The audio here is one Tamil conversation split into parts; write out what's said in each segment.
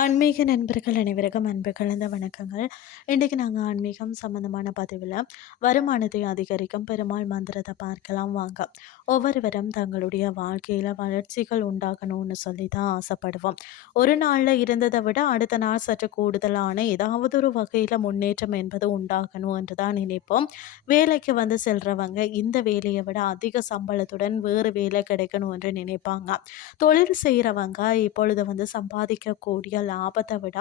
ஆன்மீக நண்பர்கள் அனைவருக்கும் அன்பு கலந்த வணக்கங்கள். இன்றைக்கு நாங்கள் ஆன்மீகம் சம்மந்தமான பதிவில் வருமானத்தை அதிகரிக்கும் பெருமாள் மந்திரத்தை பார்க்கலாம் வாங்க. ஒவ்வொருவரும் தங்களுடைய வாழ்க்கையில் வளர்ச்சிகள் உண்டாகணும்னு சொல்லி தான் ஆசைப்படுவோம். ஒரு நாளில் இருந்ததை விட அடுத்த நாள் சற்று கூடுதலான ஏதாவது ஒரு வகையில் முன்னேற்றம் என்பது உண்டாகணும் என்று தான் நினைப்போம். வேலைக்கு வந்து செல்றவங்க இந்த வேலையை விட அதிக சம்பளத்துடன் வேறு வேலை கிடைக்கணும் என்று நினைப்பாங்க. தொழில் செய்கிறவங்க இப்பொழுது வந்து சம்பாதிக்கக்கூடிய லாபத்தை விட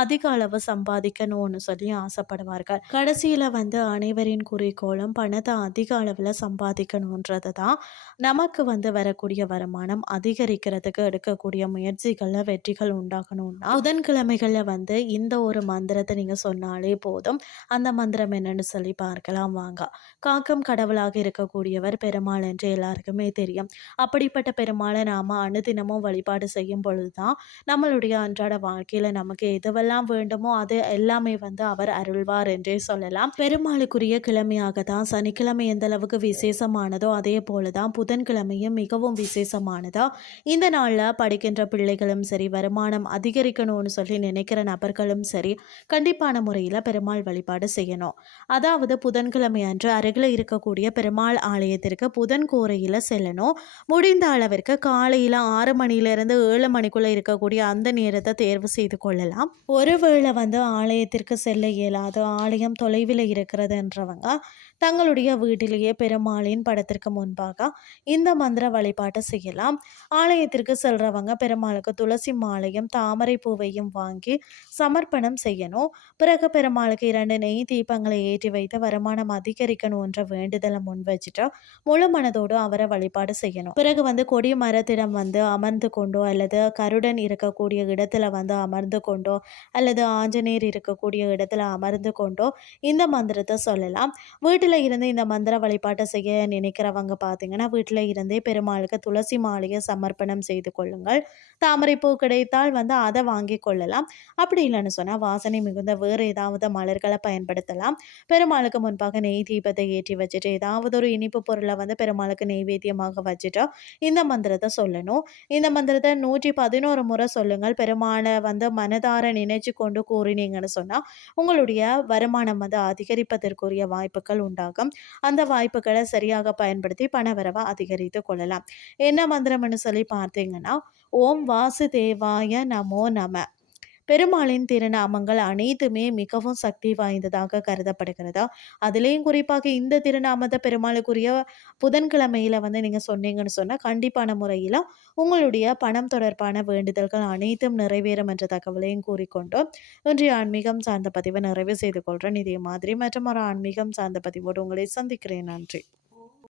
அதிக அளவு சம்பாதிக்கணும்னு சொல்லி ஆசைப்படுவார்கள். கடைசியில் வந்து அனைவரின் குறிக்கோளும் பணத்தை அதிக அளவில் சம்பாதிக்கணுன்றது தான். நமக்கு வந்து வரக்கூடிய வருமானம் அதிகரிக்கிறதுக்கு எடுக்கக்கூடிய முயற்சிகளில் வெற்றிகள் உண்டாகணும்னா புதன்கிழமைகளில் வந்து இந்த ஒரு மந்திரத்தை நீங்கள் சொன்னாலே போதும். அந்த மந்திரம் என்னன்னு சொல்லி பார்க்கலாம் வாங்க. காக்கம் கடவுளாக இருக்கக்கூடியவர் பெருமாள் என்று எல்லாருக்குமே தெரியும். அப்படிப்பட்ட பெருமாளை நாம் அனுதினமும் வழிபாடு செய்யும் பொழுது தான் நம்மளுடைய அன்றாட வாழ்க்கையில் நமக்கு எதுவெல்லாம் வேண்டுமோ அது எல்லாமே வந்து அவர் அருள்வார் என்றே சொல்லலாம். பெருமாளுக்குரிய கிழமையாக தான் சனிக்கிழமை எந்த அளவுக்கு விசேஷமானதோ அதே போல தான் புதன்கிழமையும் மிகவும் விசேஷமானதா. இந்த நாளில் படிக்கின்ற பிள்ளைகளும் சரி வருமானம் அதிகரிக்கணும்னு சொல்லி நினைக்கிற நபர்களும் சரி கண்டிப்பான முறையில் பெருமாள் வழிபாடு செய்யணும். அதாவது புதன்கிழமை அன்று அருகில் இருக்கக்கூடிய பெருமாள் ஆலயத்திற்கு புதன் கோரையில் செல்லணும். முடிந்த அளவிற்கு காலையில் ஆறு மணியிலிருந்து ஏழு மணிக்குள்ளே இருக்கக்கூடிய அந்த நேரத்தை தேர்வு செய்து கொள்ளலாம். ஒருவேளை வந்து ஆலயத்திற்கு செல்ல இயலாது ஆலயம் தொலைவில் இருக்கிறது என்றவங்க தங்களுடைய வீட்டிலேயே பெருமாளின் படத்திற்கு முன்பாக இந்த மந்திர வழிபாட்டை செய்யலாம். ஆலயத்திற்கு செல்றவங்க பெருமாளுக்கு துளசி மாலையும் தாமரை பூவையும் வாங்கி சமர்ப்பணம் செய்யணும். பிறகு பெருமாளுக்கு இரண்டு நெய் தீபங்களை ஏற்றி வைத்து வருமானம் அதிகரிக்கணுன்ற வேண்டுதலை முன் வச்சுட்டு முழு மனதோடு அவரை வழிபாடு செய்யணும். பிறகு வந்து கொடி மரத்திடம் வந்து அமர்ந்து கொண்டோ அல்லது கருடன் இருக்கக்கூடிய இடத்துல வந்து அமர்ந்து கொண்டோ அல்லது ஆஞ்சநேயர் இருக்கக்கூடிய இடத்துல அமர்ந்து கொண்டோ இந்த மந்திரத்தை சொல்லலாம். வீட்டில் இருந்து இந்த மந்திர வழிபாட்டை செய்ய நினைக்கிறவங்க பார்த்தீங்கன்னா வீட்டில் இருந்தே பெருமாளுக்கு துளசி மாலையை சமர்ப்பணம் செய்து கொள்ளுங்கள். தாமரைப்பூ கிடைத்தால் வந்து அதை வாங்கி கொள்ளலாம். அப்படி இல்லைன்னு சொன்னால் வாசனை மிகுந்த வேறு ஏதாவது மலர்களை பயன்படுத்தலாம். பெருமாளுக்கு முன்பாக நெய் தீபத்தை ஏற்றி வச்சுட்டு ஏதாவது ஒரு இனிப்பு பொருளை வந்து பெருமாளுக்கு நெய்வேத்தியமாக வச்சுட்டோ இந்த மந்திரத்தை சொல்லணும். இந்த மந்திரத்தை நூற்றி பதினோரு முறை சொல்லுங்கள். பெருமாளை வந்து மனதார நினைச்சு கொண்டு கூறினீங்கன்னு சொன்னால் உங்களுடைய வருமானம் வந்து அதிகரிப்பதற்குரிய வாய்ப்புகள் உண்டாகும். அந்த வாய்ப்புகளை சரியாக பயன்படுத்தி பணவரவை அதிகரித்து கொள்ளலாம். என்ன மந்திரம்னு சொல்லி பார்த்தீங்கன்னா ஓம் வாசுதேவாய நமோ நம. பெருமாளின் திருநாமங்கள் அனைத்துமே மிகவும் சக்தி வாய்ந்ததாக கருதப்படுகிறதா? அதுலேயும் குறிப்பாக இந்த திருநாமத்தை பெருமாளுக்குரிய புதன்கிழமையில் வந்து நீங்கள் சொன்னீங்கன்னு சொன்னால் கண்டிப்பான முறையில் உங்களுடைய பணம் தொடர்பான வேண்டுதல்கள் அனைத்தும் நிறைவேறும் என்ற தகவலையும் கூறிக்கொண்டோம். இன்றைய ஆன்மீகம் சார்ந்த பதிவை நிறைவு செய்து கொள்கிறேன் இதே மாதிரி மற்றும் ஒரு ஆன்மீகம் சார்ந்த பதிவோடு உங்களை சந்திக்கிறேன். நன்றி.